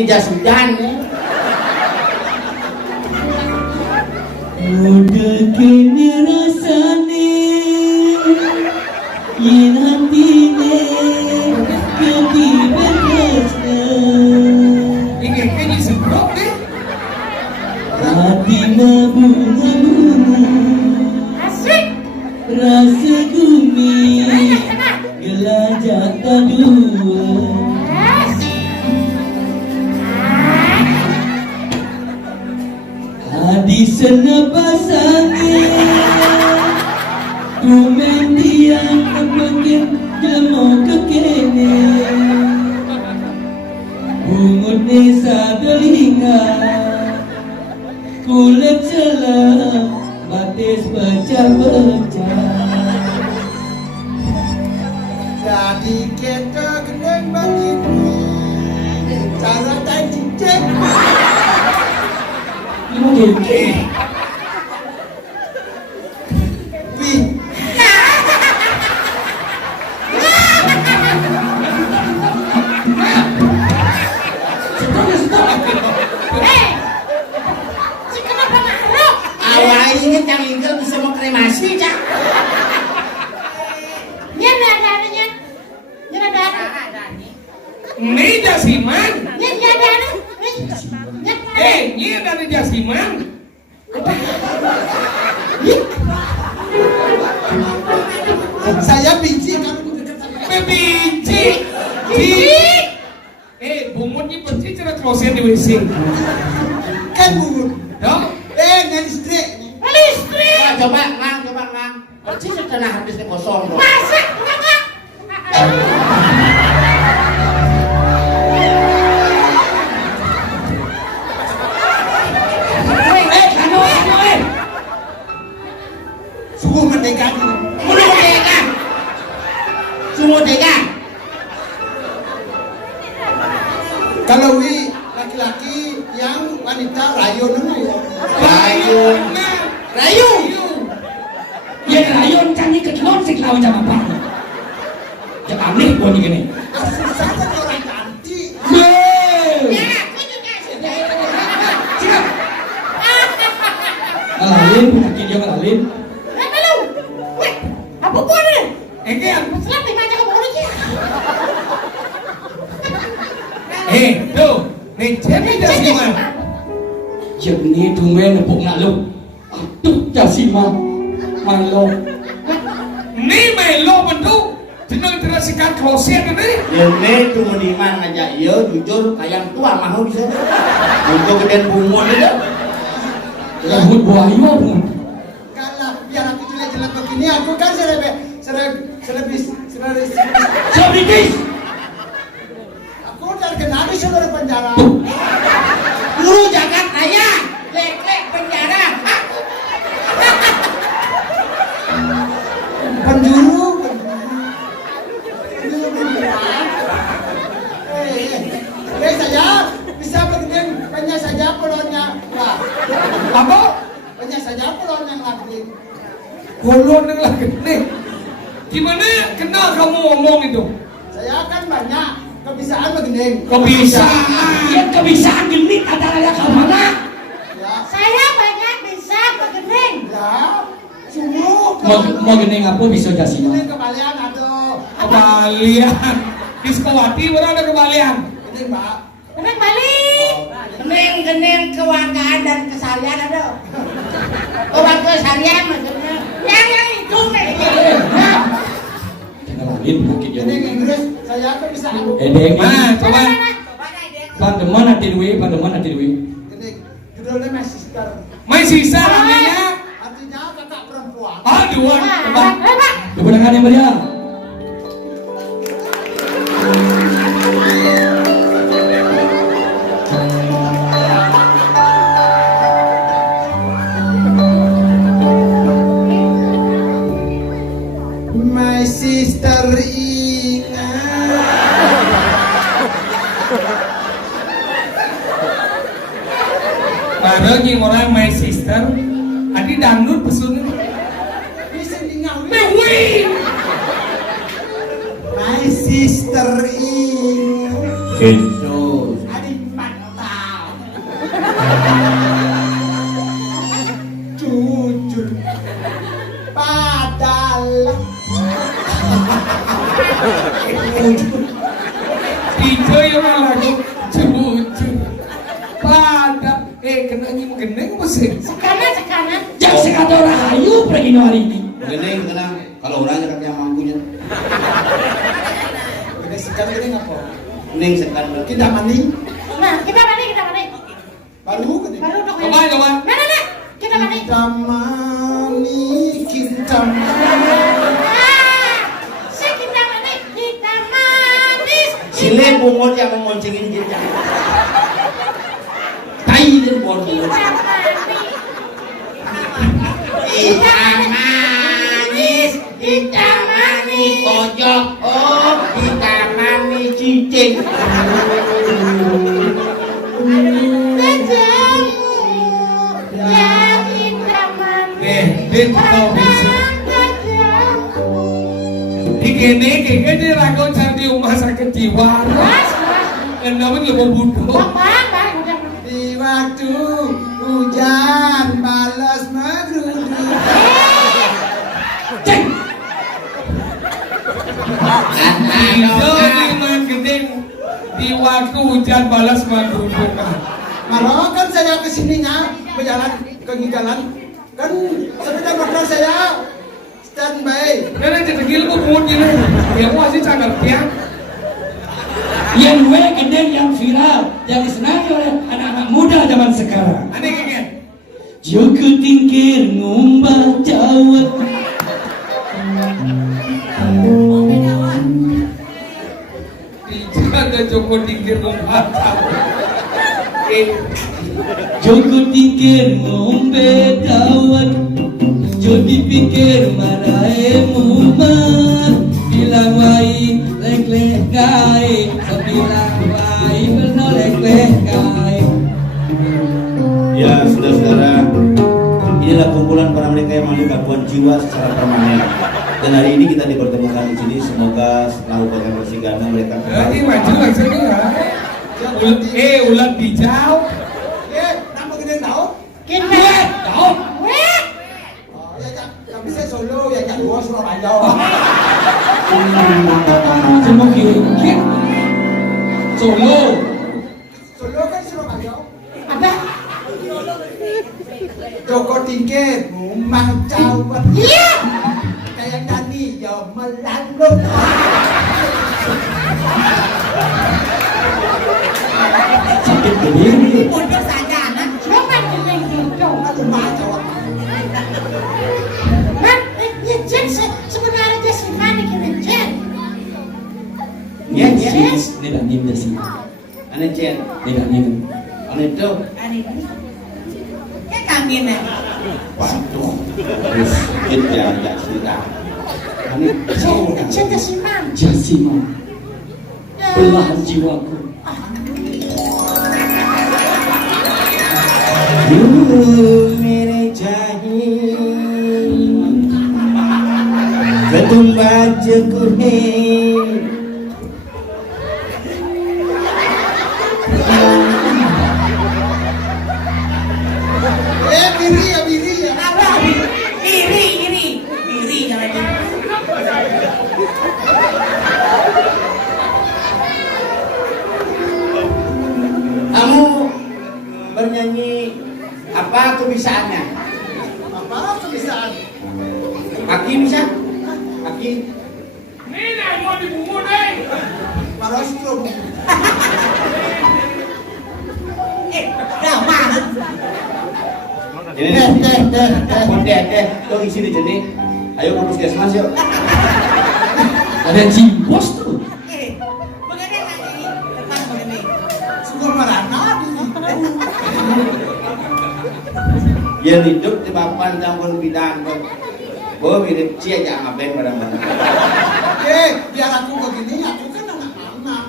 ini jas hujan ya. Udah kini rasane yen hatine ketiban tresna Ini kayaknya sebrok deh. hatina bunga-bunga Asik. rasa gumi gelajah dua di sana pasangnya Kumentian kepengin jemok kekene Bungut desa delinga Kulit celah batis pecah-pecah Jadi kita gendeng bagi cara tai cicit. Oke. Wih, Si kenapa marah? Awal ini Cang Ingkel bisa mau kremasi Cang. Nyen ada nya. Nyen ada. Ini jasiman. Nyen ada. Nyen. Ini dari jasiman. saya biji kamu dekat sama Bebiji. Bungutnya perci cara kloset di WC. kan bungut. Dong. Dengan istri. Listrik. Nah, coba ngang. Percis setengah habisnya kosong loh. Masak enggak? Sungguh merdeka dulu. Sungguh merdeka. Kalau wi laki-laki yang wanita rayon dulu. Rayon. Rayu. Ya rayon kan ini ketelon sih lawan jam apa? Ya aneh gua nih gini. Susah kan orang cantik. Ya, aku juga sudah. Siap. Alalin, penyakit dia alalin. Kenapa lu? Weh, apa gua nih? Yang Selat di mana kamu lagi? tuh. Nih, jadi jasiman. Jadi tumben nepuk ngaluk. Aduh, Jasima, Milo. Ini melo bentuk. Tenang terasikan kloset ini. Ini cuma di mana aja. Iya, jujur kayak tua mau bisa. Untuk gedean bungut itu. Rambut buaya pun. Kalau biar aku jelek-jelek begini, aku kan selebis. Selebritis. Aku udah kenal di saudara penjara. Lu jagat raya. Lek penjara. Penjuru. Saya bisa begini, hanya saja pulaunya. Wah, Apa? hanya saja pulau yang lagi. Golon yang lagi nih. Gimana kenal kamu ngomong itu? Saya kan banyak kebiasaan begini. Kebiasaan. Ya kebiasaan genit ada kemana? Ya, Saya banyak bisa begening. ya, sungguh. Mau gening apa bisa Jasima? Ini kembalian aduh. Kebalian. Diskowati berada kebalian. Ini mbak. Bener balik. Gening kewargaan dan kesalian ada. Orang kesalian maksudnya. Yang itu nih. Alalin penyakit dia. Ini Inggris. Saya kan bisa. Edeng. Mana coba? Pandeman hati duwe. Ini judulnya My Sister. Main sisa namanya. Artinya kakak perempuan. Aduh. Coba. Coba dengan yang meriah. My sister ingat. Baru nih orang my sister. Adi dangdut pesun. Bisa tinggal. Mewi. My sister ingat. Jesus. Adik empat. Tijo yang lagu cucu pada kena nyimu geneng mesin Sekanan. Jak sekata rahayu pergi hari ini. Geneng kena kalau orangnya kan yang mampunya. Ini sekarang ini apa? Geneng sekan. Kita mandi. Nah, kita mandi. Baru kan? Baru dong. coba Nah. Kita mandi. Kita mandi. Kita manis. Sile bungot yang mengoncengin kita. Tai dan bungot. Kita mandi. Kita manis pojok. Oh, kita manis cicing. Dit tahu bisa digene dia lagu cari rumah sakit jiwa kenapa lebih bodoh Di waktu hujan balas meruduk. Cek. Tijo di man gedeng di waktu hujan balas menggeruduk. Malah kan saya kesininya berjalan ke jalan kan sepeda motor saya standby. Karena jadi gila pun gini, dia masih sangat pian. Yang gue gedeng yang viral, yang disenangi oleh anak-anak muda zaman sekarang. Aneh kaget. Joko tingkir ngumbah jawat. Dijaga Joko tingkir ngumpah. Joko tingkir ngombe dawat. Jodi pikir marahe mumat. Bilang wai lek-lek gai. Sebilang wai berno lek-lek gai. Ya, saudara-saudara, inilah kumpulan para mereka yang mengalami gangguan jiwa secara permanen. Dan hari ini kita dipertemukan di sini. Semoga setelah upacara persidangan mereka Jadi maju langsung ya. Ulat hijau. Nama gede tahu? Kita. Tahu? Oh ya yang bisa Solo ya yang dua Surabaya. Semua kira Solo. Solo kan Surabaya. Apa? Joko tingkir rumah cawat. Iya. Kayak nyanyi ya melalui. Sakit berdiri. Bodoh saja anak. Coba dengan gitu. Rumah cawat. Jen sebenarnya dia si mana kita Jen? Ya, ya. Ini dah ninda sih. Aneh Cen, Ini dah ninda. aneh tuh. Kayak kami nih. Waduh, terus kita tidak cerita. Aneh Jen si mana? Jasima. Belahan jiwaku. mere jahi ketumba jekuhe Biri ya. Apa? Iri jangan itu. kamu bernyanyi apa kebisaannya? Apa kebisaan? Aki bisa? Aki? Ini mau dibunuh deh. Parostrum. Dah mana? Ini deh, tuh isi di sini. Ayo ke puskesmas yuk. Ada jimbos tuh. Bagaimana ini? Depan begini. Sudah merana. Ya hidup di papan campur bidang. Bo mirip cia aja ngapain barang-barang. Biar aku begini, aku kan anak-anak.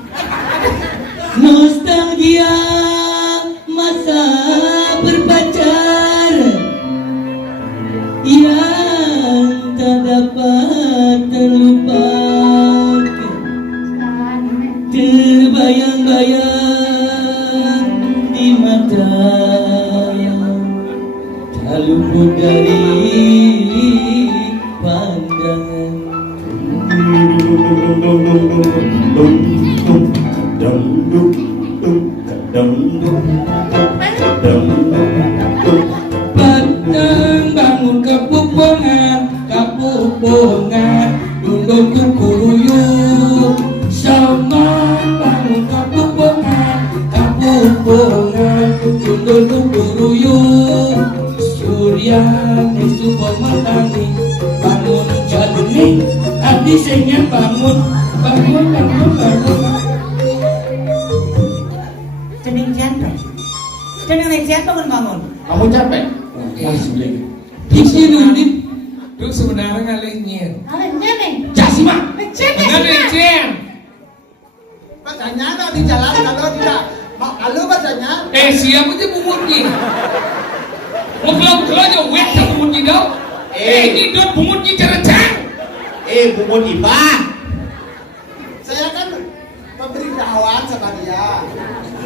Nostalgia masa berpacar yang tak dapat terlupakan, terbayang-bayang di mata, tak luput dari pandangan. Peteng bangun kepupungan dundung kukuruyuk. Saman bangun kepupungan dundung kukuruyuk. Surya subuh matani bangun jaluni abdi sengnya bangun. Cening jantai. Cening jantai bangun-bangun. Kamu capek? Diksi nundip Itu sebenarnya ngalihnya. Alenya nih. jasima. Lecet Ngalihnya. Bacanya no di jalan kalau tidak mau lalu bacanya. Siapa aja bumutnya? Mau kelau aja wet sama bumutnya dong. Ini dot bumutnya cercang. Bumut Ipa. Saya kan pemberitahuan sama dia.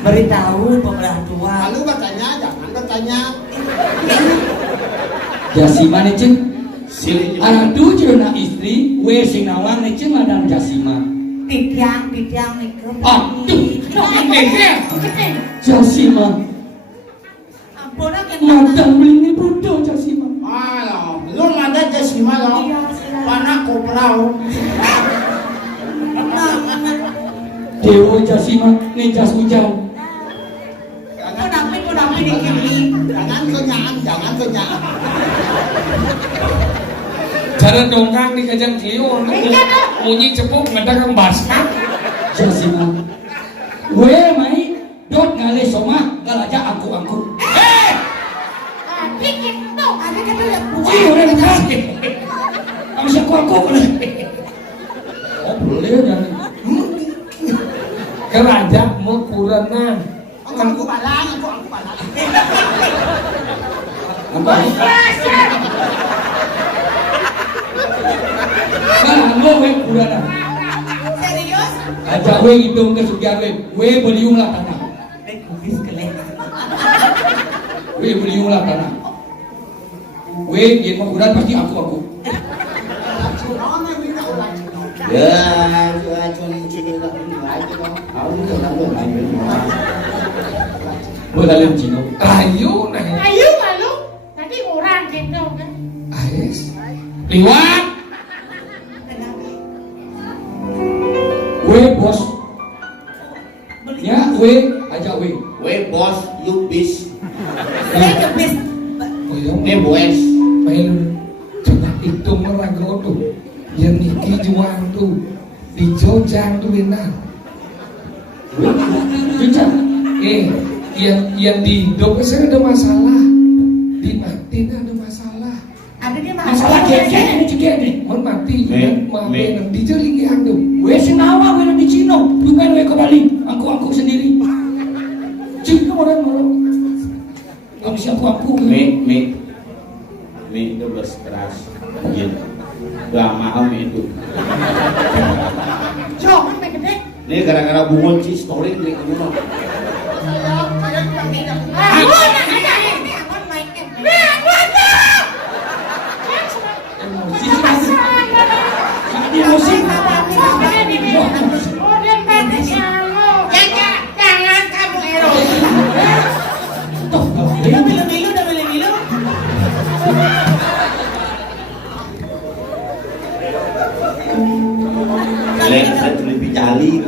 Beritahu pemberitahuan. Lalu bacanya jangan bertanya. Jasima nih ceng. Silih Aduh cerna istri, we sing nawang nih ceng madam jasima. Tidiang nih ke. Aduh, Ini jasima. Ampun kan. Madam beli ini bodoh jasima. Alah, belum ada jasima loh. Panak koprau. Dewa jasima nih jas hujan. Kenapa dikirim? Jangan kenyang. cara dongkang di kajang kio. Munyi cepuk ngedagang basah. Jasima. We mai dot ngale soma galaja aku. Dikit tuh, ada kata yang Ci udah kasih. Kamu siapa aku boleh. Oh boleh dan Keraja mau kurenan. Aku balang. apa? Kalau we kurana. serius? Aja we hidung kesugihan we beliung lah tanah. Kubis kelek. We beliung lah tanah. We dia mau kuran pasti aku. Ya, cuma cina lah ini lagi dong. Aku selalu lagi. Boleh Cino. Ayo nah. Ayo malu. Nanti orang gitu kan. Ais. Liwat. We bos. Ya we aja we. We bos, you bis. Saya kebis. Oh ya, Boes. main coba hitung merago tuh. Yang Niki juang tuh di Jojang tuh benar. Jujur. Yang di Indonesia ada masalah, di Martin ada masalah. Ada dia Masalah kek ini juga nih. Mau mati, Me- di jering yang tuh. We senawa we di Cino. Bukan we ke Bali. Aku sendiri. Cino orang. Kamu siapa aku? Me itu beras gitu. Udah mahal itu. Jom, main gede. Ini gara-gara bungun ci story nih kamu mah. Ampun, ada ini ampun main. Emosi sih. Emosi. Jangan kamu eros. Toh, Udah milu. Saya lebih jali.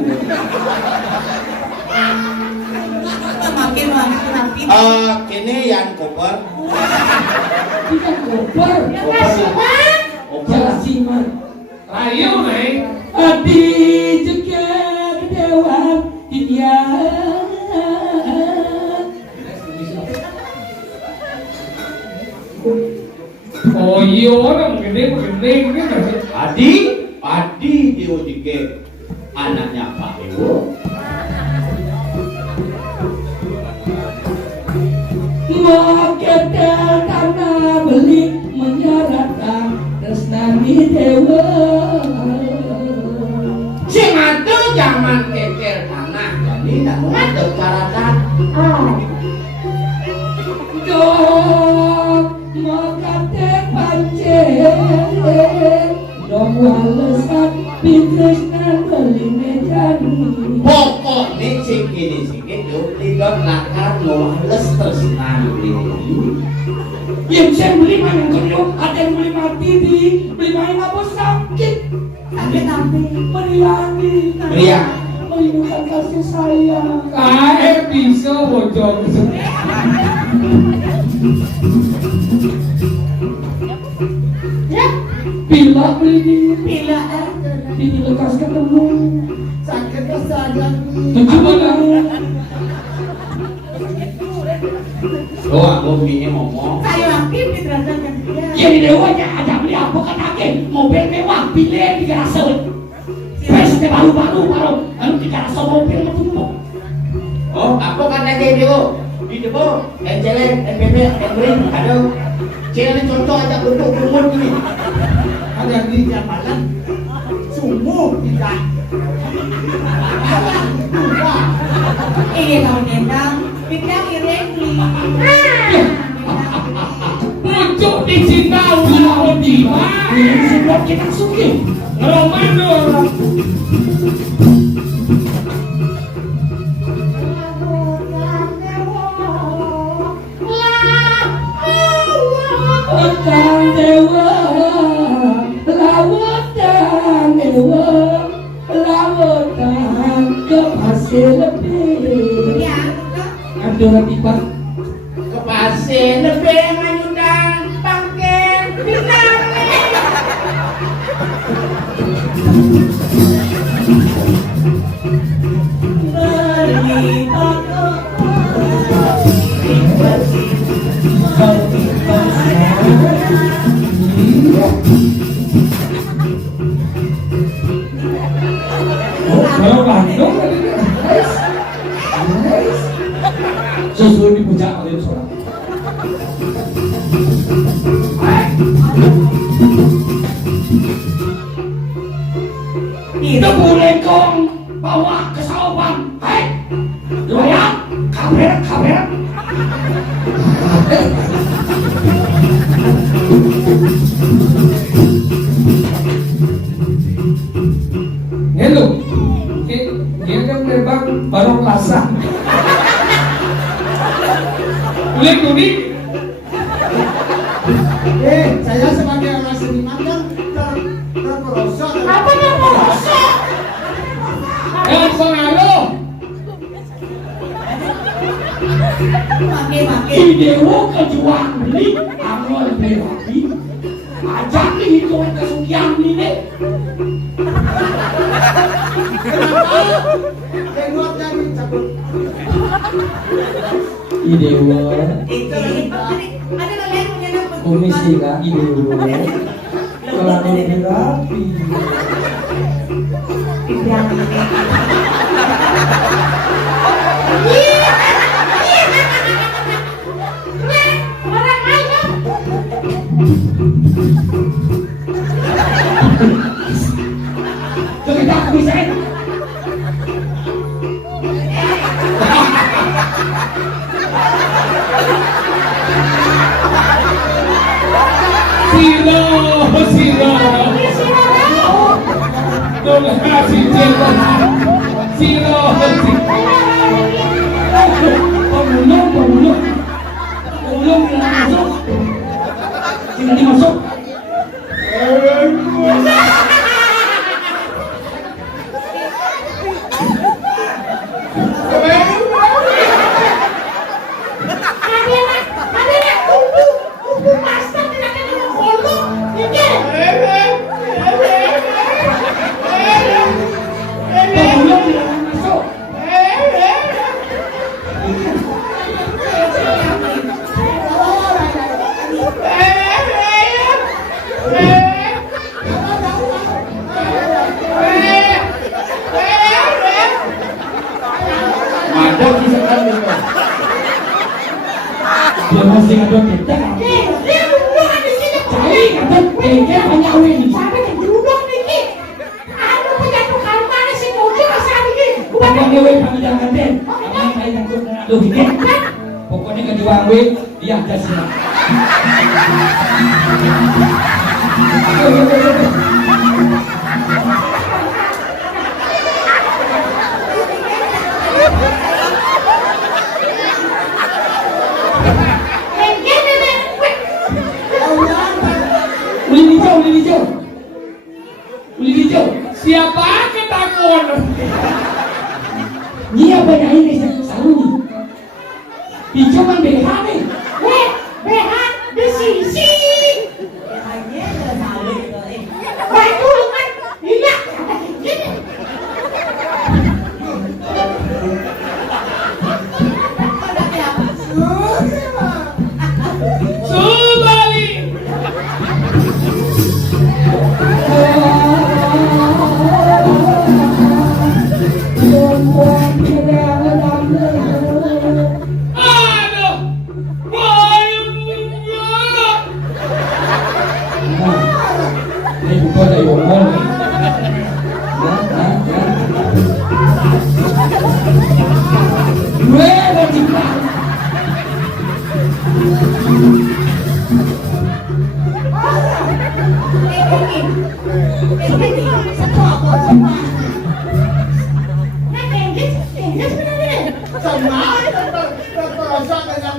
Makin rapi. Kini yang koper. kita koper. Jasima. Ayo nih. Adi juga dewa dia. Oh iya orang gede kan. Adi Dewo Jike anaknya Pak Dewo. Mau ketel tanah beli menyaratkan resnani dewa. Sing atuh zaman kecer tanah jadi tak ngadep caratan. Dok mau kate pancen dong walesan pitresna yang beli main kono, ada yang beli mati di, beli main apa sakit. Tapi Meriah. Merindukan kasih sayang. bisa bocor. ya Bila beli bila dilekas ketemu. Sakit kesayangan. 7 bulan. Oh, aku bini ngomong. kayu aktif diterangkan dia. Jadi dewanya ada beli apa kan ake mobil mewah pilih 300. Peste baru-baru lalu 300 mobil ketumpuk. Oh, aku kan aja itu. Di depo, NCL, NPP, NBRIN, ada. Cile contoh aja bentuk umur gini. Ada di jambatan. Sungguh tidak. Ini tahun endang bintang irengli. Pucuk di Cina ulah di mana? Sebelum kita suki. Romano. Lautan dewa, lautan dewa, lautan ke pasir lebih. Ya, Ada lebih pak. Ke pasir lebih manyudan pangken bintang. Kalau Bandung, susu dipuja oleh seorang. Itu boleh kong bawa ke sawaban. Hai, doyan, kabar. Hello. Dia kan memang baru lasan. Kulit kuning. Saya sebagai orang seniman kan terperosok. apa yang merosot? Jangan pengaruh. Makin Idewo kejuang beli, angol berapi. Ajak itu kesukian ini. Jenggotnya dicabut. Idewo, ada lagi punya nama komisi lah idewo. Kalau berapi. orang aja. Jadi tak bisa. Silo. Tolong kasih cinta. Silo. Pemulung yang masuk. Tinggal dimasuk. Pemulung yang masuk. Ada kisah kami. Dia masih ada kita. Cari kata kayaknya banyak win. Pokoknya dewe kami jangan den. Kami main untuk lu bikin. Pokoknya kan juang win dia ada sini. Kenapa ketakut? Iya banyak ini selalu nih. Dicoba BH nih. Weh, BH di sisi. Baju kan, iya, gini. Subali. Aduh, Ini bukan dari ngomong nih. Gue lagi Sama terasa dengan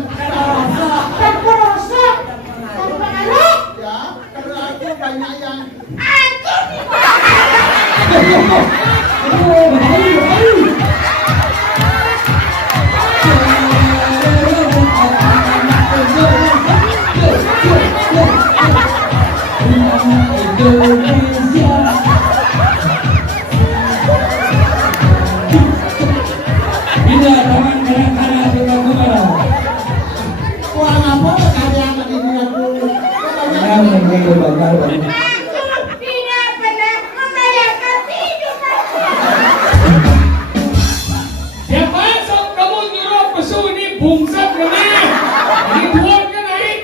ya, karena aku banyak yang kurang apa karya ini aku. Tidak pernah membayangkan kehidupan. siapa sok kamu nyuruh pesu ini bungsat kena? Ini buat kan naik?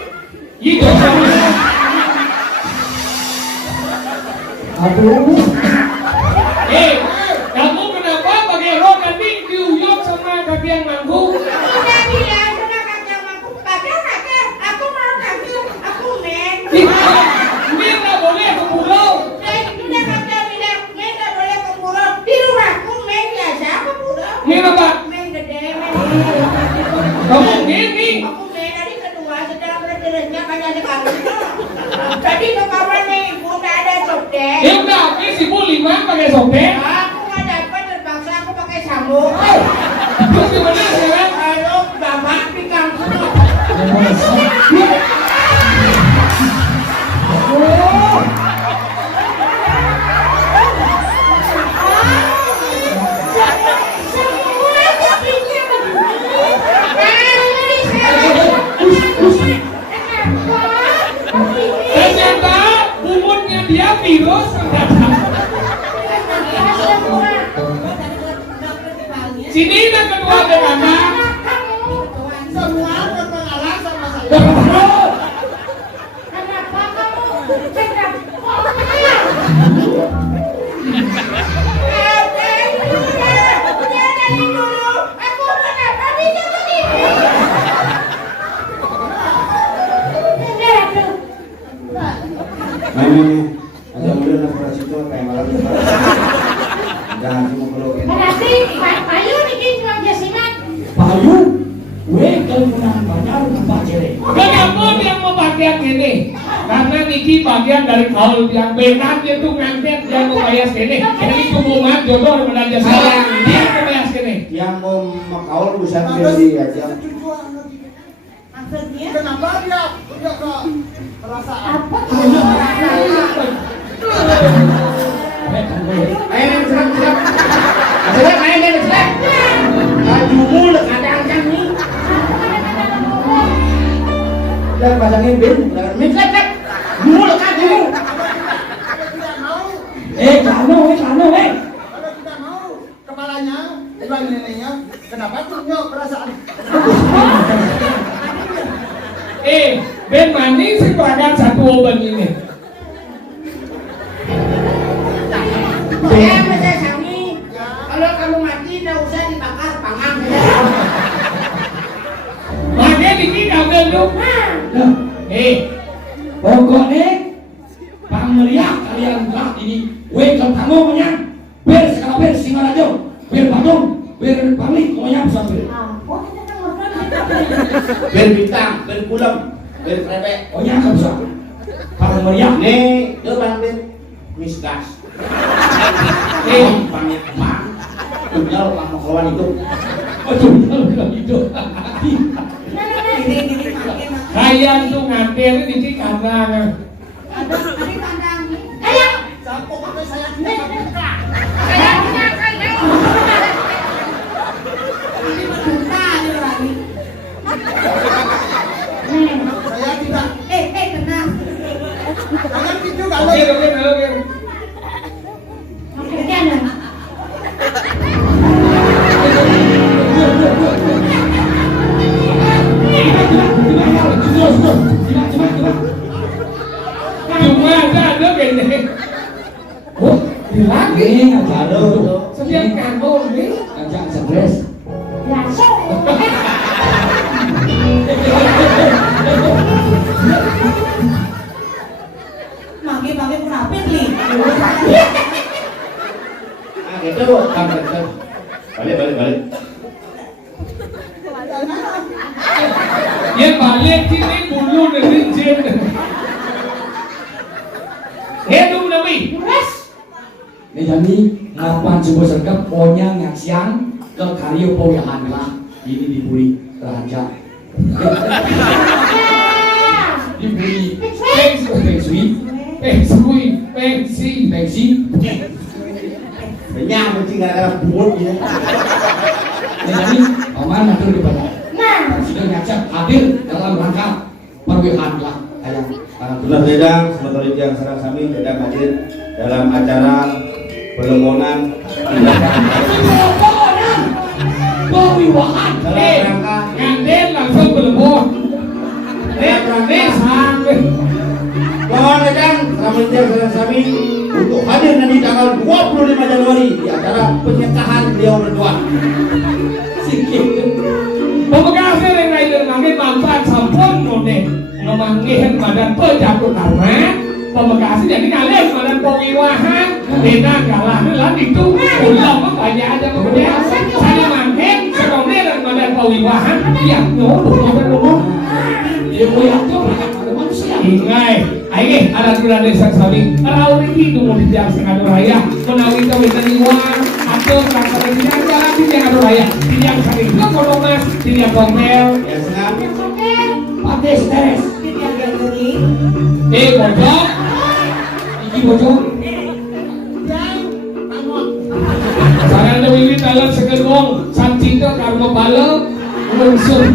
Itu kamu. Kamu kenapa pakai rok nanti diuyuk sama kaki yang manggung? Udah bilang sama kakak aku, kakak, aku mau kakak, aku men. Ini nggak boleh ke pulau. Udah kakak bilang, men nggak boleh ke pulau. Di rumahku men biasa ke pulau. Ini apa? Men gede, men. Kamu ini. Aku men hari kedua setelah berderasnya banyak sekali. Tadi ke kamar nih, udah ada sopir. Ya udah, ini si Bu 5 pakai sopir. Aku nggak dapat terpaksa aku pakai sambung. Terus gimana sekarang? Halo, bapak pikang semua. Ternyata umurnya dia virus. Sini yang kedua bagaimana? Semua berpengaruh sama saya. Kenapa kamu cakap? Udah dari dulu, aku kenapa bisa begini? Main ada muda nak operasi itu kayak malam itu. Jangan cuma kalau ini. Berarti Bayu bikin uang jasiman. Bayu, gue kalau menang banyak nampak cewek. Kenapa dia mau bagian ini? Karena Niki bagian dari kaul yang benar dia tuh ngantet yang mau bayar sini. Jadi hubungan jodoh menanya saya. Dia mau bayar sini. Yang mau makaul bisa beli aja. Maksudnya? Kenapa dia ke perasaan? Apa? Ayo serap. Serap ayo serap. Kajumu lek kadang-kadang nih. Dan pasangin bin, serap. Mulu kajumu. Kalau tidak mau, Kano, kalau tidak mau, kepalanya, ulang neneknya, kenapa punya perasaan? Ben manis sih berangkat satu obat ini. Saya bisa sami. Kalau kamu mati, tidak usah dibakar pangang. Makanya Niki kagak tuh. pokoknya pangeriak kalian telah ini. Gue kamu menyang, ber sekali ber Singarajo, ber Badung, ber Bangli, koyang sambil. Ben bintang, ben pulang, ben krepek. Koyang kan bisa. Pangeriak. Nih, depan ben. misgas. Eh, Mak, tinggal lama kawan itu. aduh, kalau gitu. Ini makin Kalian tuh nganter di sini karena ada kandang. Ayo. Sampo pakai saya Saya punya kayu. Ini berduka nih lagi. saya tidak Tenang. jangan gitu oke, kalau oke. Maksudnya ada. Cuma ada gini. Oh, bilang nih, Aduh. setiap kampung nih. Ajak stres. Langsung. Mangke munafik nih. Ah, gitu. Balik. Ya balik sini bulu dari jin. Hidup Nabi. Ini jadi ngapain coba sergap pokoknya nggak siang ke karyo poyahan lah. Ini dibuli raja. Dibuli pensi. Banyak mesti gara-gara buat ya. Ini jadi paman atur di bawah. Sudah ngajak hadir dalam rangka perwihan lah ayam. Benar Dedang, sementara yang serang kami Dedang hadir dalam acara perlemonan Perwihan. Eh, nganten langsung berlebur. Sampai. Mohon Dedang, selamat yang serang kami untuk hadir nanti tanggal 25 Januari di acara penyekahan beliau berdua. Pemegasi yang lain mangke manfaat sampun ngene ngemanggihan badan pejabat karena pemegasi jadi kalian badan pewiwahan dena kalah lan itu ulang banyak aja kemudian saya mangke sekomne dan badan pewiwahan yang nyuruh Dia punya tuh ada manusia. ingai ayo ada dua desa saling kalau ini mau di jalan Sengadu Raya menawi kawitan iwan atau rasa yang jalan di Sengadu Raya yang saling ke Kodong Mas yang Gomel Ya senang. Pakai stres. bojong Iki bocor. Sarang ada wiwit dalam sekedong sancinta karma bala langsung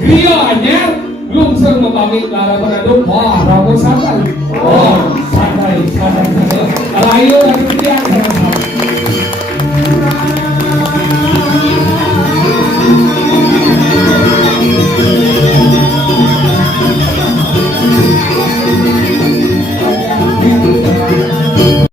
Rio anyar lungsur memamit lara penaduk rabu santai santai Rayu dan kemudian